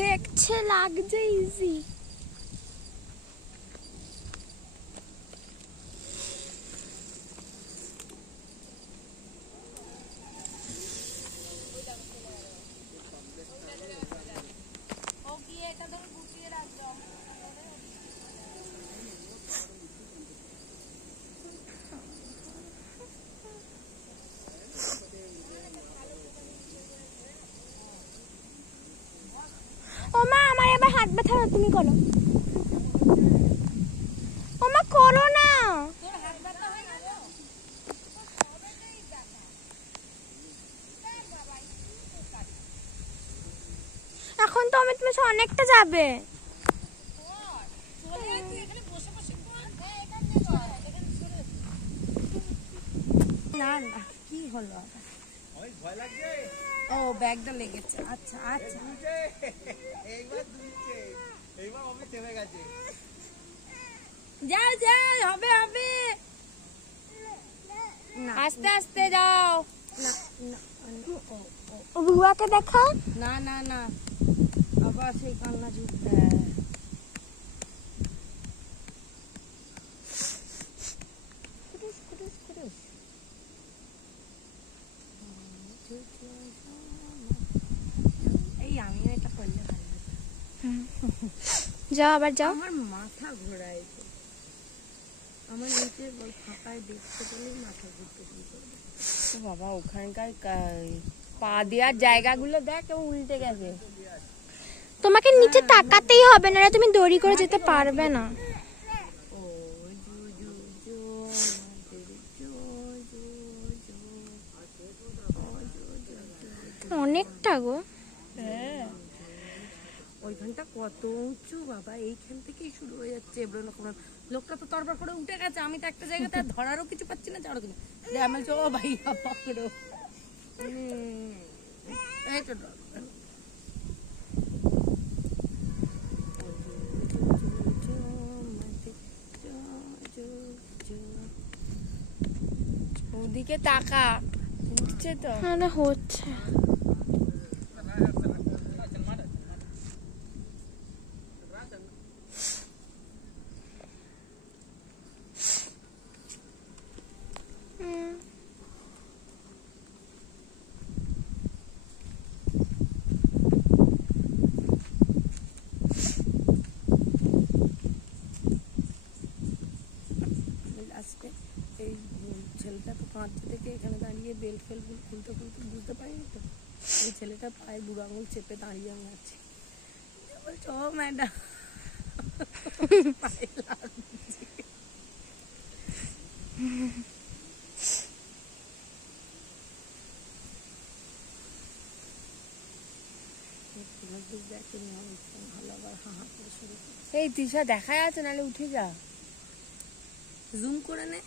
দেখছে লাগছে ইজি। ও মা আমার এবার হাত ব্যথা, তুমি করো। ও মা করো না। এখন তো আমি তুমি অনেকটা যাবে। না না কি হলো? ভয় লাগছে? ও ব্যাগটা লেগেছে। আচ্ছা আচ্ছা এইবার দুলছে, এইবার আমি থেমে গেছে। যাও যাও, হবে হবে, আস্তে আস্তে যাও। না না ও বুয়াকে দেখা। না না না আবার সেই কান্না ছুটতে। এই আমি এটা করলে ভালো। যাও আবার যাও। আমার মাথা ঘোরায়, আমার নিচে ফাঁকায় দেখতে পেলে মাথা ঘুরতে শুরু করবে। তো বাবা ওখানকার পা দেওয়ার জায়গাগুলো দেখ কেমন উল্টে গেছে। তোমাকে নিচে তাকাতেই হবে, না তুমি দড়ি করে যেতে পারবে না। অনেকটা গো। হ্যাঁ ওইখানটা কত উঁচু বাবা, এইখান থেকেই শুরু হয়ে যাচ্ছে। লোকটা তো তরবার করে উঠে গেছে, আমি তো একটা জায়গাতে ধরারও কিছু পাচ্ছি না, যাওয়ারও কিছু। আমি চো ভাইয়া পকড়ো, এই তো ওদিকে তাকা, হচ্ছে তো হচ্ছে। এই ছেলেটা তো কাঁদতে থেকে এখানে দাঁড়িয়ে বেল ফেল খুলতে খুলতে বুঝতে পারিনি তো, এই ছেলেটা পায়ে বুড়ো আঙুল চেপে দাঁড়িয়ে আমি আছি। বলছে ও ম্যাডাম পায়ে লাগছে। এই দিশা দেখা যাচ্ছে, নাহলে উঠে যা, জুম করে নে।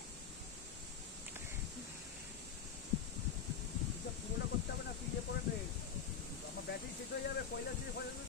পুরোটা করতে হবে না, তুই ইয়ে করে নে, আমার ব্যাটারি শেষ হয়ে যাবে, কয়লা শেষ হয়ে যাবে।